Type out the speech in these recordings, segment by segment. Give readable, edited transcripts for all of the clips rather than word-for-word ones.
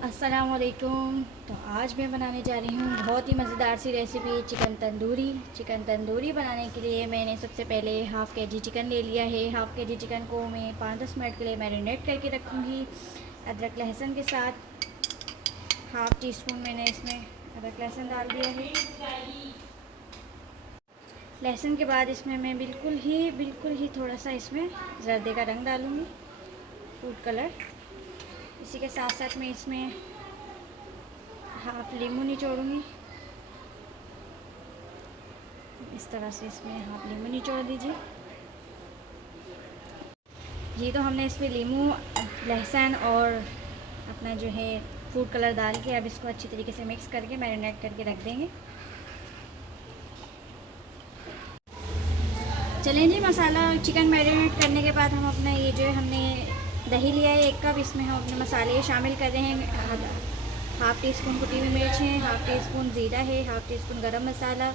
अस्सलामुअलैकुम। तो आज मैं बनाने जा रही हूँ बहुत ही मज़ेदार सी recipe chicken tandoori. Chicken tandoori बनाने के लिए मैंने सबसे पहले हाफ़ के जी चिकन ले लिया है। हाफ़ के जी चिकन को मैं 5-10 मिनट के लिए मैरिनेट करके रखूँगी अदरक लहसुन के साथ। हाफ़ टी स्पून मैंने इसमें अदरक लहसुन डाल दिया है। लहसुन के बाद इसमें मैं बिल्कुल ही थोड़ा सा इसमें जर्दे का रंग डालूँगी, फूड कलर। इसी के साथ साथ मैं इसमें हाफ़ लीमू निचोड़ूँगी। इस तरह से इसमें हाफ़ लीमू निचोड़ दीजिए। ये तो हमने इसमें लीमू, लहसुन और अपना जो है फूड कलर डाल के अब इसको अच्छी तरीके से मिक्स करके मैरिनेट करके रख देंगे। चलें जी, मसाला चिकन मैरिनेट करने के बाद हम अपना ये जो है हमने दही लिया है 1 कप, इसमें हम अपने मसाले शामिल कर रहे हैं। हाफ़ टी स्पून कुटी हुई मिर्च है, हाफ़ टी स्पून ज़ीरा है, हाफ़ टी स्पून गरम मसाला,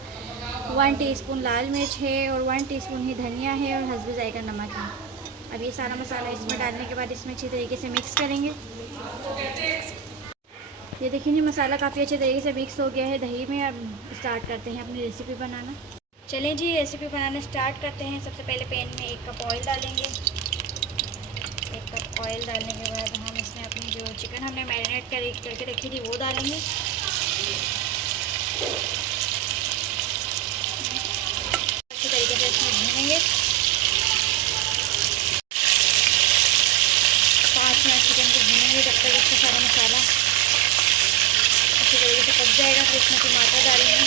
1 टीस्पून लाल मिर्च है और 1 टीस्पून ही धनिया है और हस्बे ज़ायक़ा नमक है। अब ये सारा मसाला इसमें डालने के बाद इसमें अच्छी तरीके से मिक्स करेंगे। ये देखिए जी, मसाला काफ़ी अच्छे तरीके से मिक्स हो गया है दही में। अब स्टार्ट करते हैं अपनी रेसिपी बनाना। चलिए जी, रेसिपी बनाना स्टार्ट करते हैं। सबसे पहले पैन में 1 कप ऑयल डालेंगे। 1 कप ऑयल डालने के बाद हम इसमें अपनी जो चिकन हमने मैरिनेट करके रखी थी वो डालेंगे। अच्छी तरीके से इसमें भूनेंगे। 5 मिनट चिकन को भूनेंगे जब तक इसका सारा मसाला अच्छी तरीके से पक जाएगा। फिर इसमें टमाटर डालेंगे।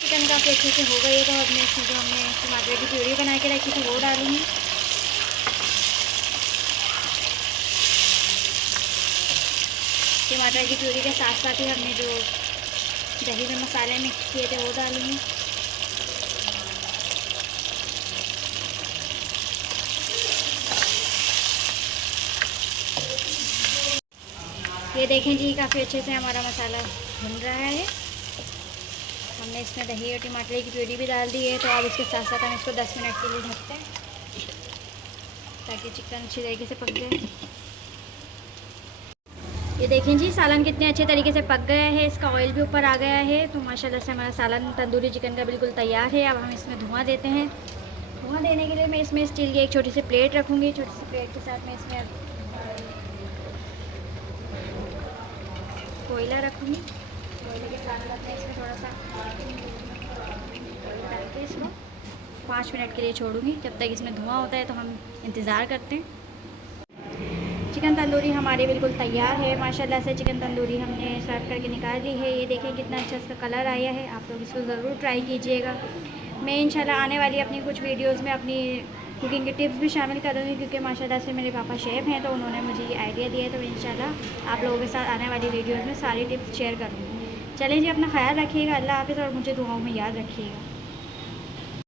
चिकन काफ़ी अच्छे से हो गई है तो अब मैं इसमें जो हमने टमाटर की प्यूरी बना के रखी थी वो डालूँगी। टमाटर की प्यूरी के साथ साथ ही हमने जो दही में मसाले मिक्स किए थे वो डालूँगी। ये देखें जी, काफ़ी अच्छे से हमारा मसाला भुन रहा है। हमने इसमें दही और टमाटर की प्यूरी भी डाल दी है। तो अब इसके साथ साथ हम इसको 10 मिनट के लिए ढकते हैं ताकि चिकन अच्छी तरीके से पक जाए। ये देखें जी, सालन कितने अच्छे तरीके से पक गया है, इसका ऑयल भी ऊपर आ गया है। तो माशाल्लाह से हमारा सालन तंदूरी चिकन का बिल्कुल तैयार है। अब हम इसमें धुआं देते हैं। धुआं देने के लिए मैं इसमें स्टील की एक छोटी सी प्लेट रखूँगी। छोटी सी प्लेट के साथ मैं इसमें कोयला रखूँगी। कोयले के साथ मैं इसमें थोड़ा सा डाल के इसको 5 मिनट के लिए छोड़ूंगी। जब तक इसमें धुआं होता है तो हम इंतज़ार करते हैं। चिकन तंदूरी हमारी बिल्कुल तैयार है। माशाल्लाह से चिकन तंदूरी हमने सर्व करके निकाल ली है। ये देखें कितना अच्छा इसका कलर आया है। आप लोग इसको ज़रूर ट्राई कीजिएगा। मैं इंशाल्लाह आने वाली अपनी कुछ वीडियोज़ में अपनी कुकिंग के टिप्स भी शामिल करूँगी, क्योंकि माशाल्लाह से मेरे पापा शेफ़ हैं तो उन्होंने मुझे ये आइडिया दिया है। तो इंशाल्लाह आप लोगों के साथ आने वाली वीडियोज़ में सारी टिप्स शेयर करूँगी। चलें जी, अपना ख्याल रखिएगा। अल्लाह हाफ़िज़ और मुझे दुआओं में याद रखिएगा।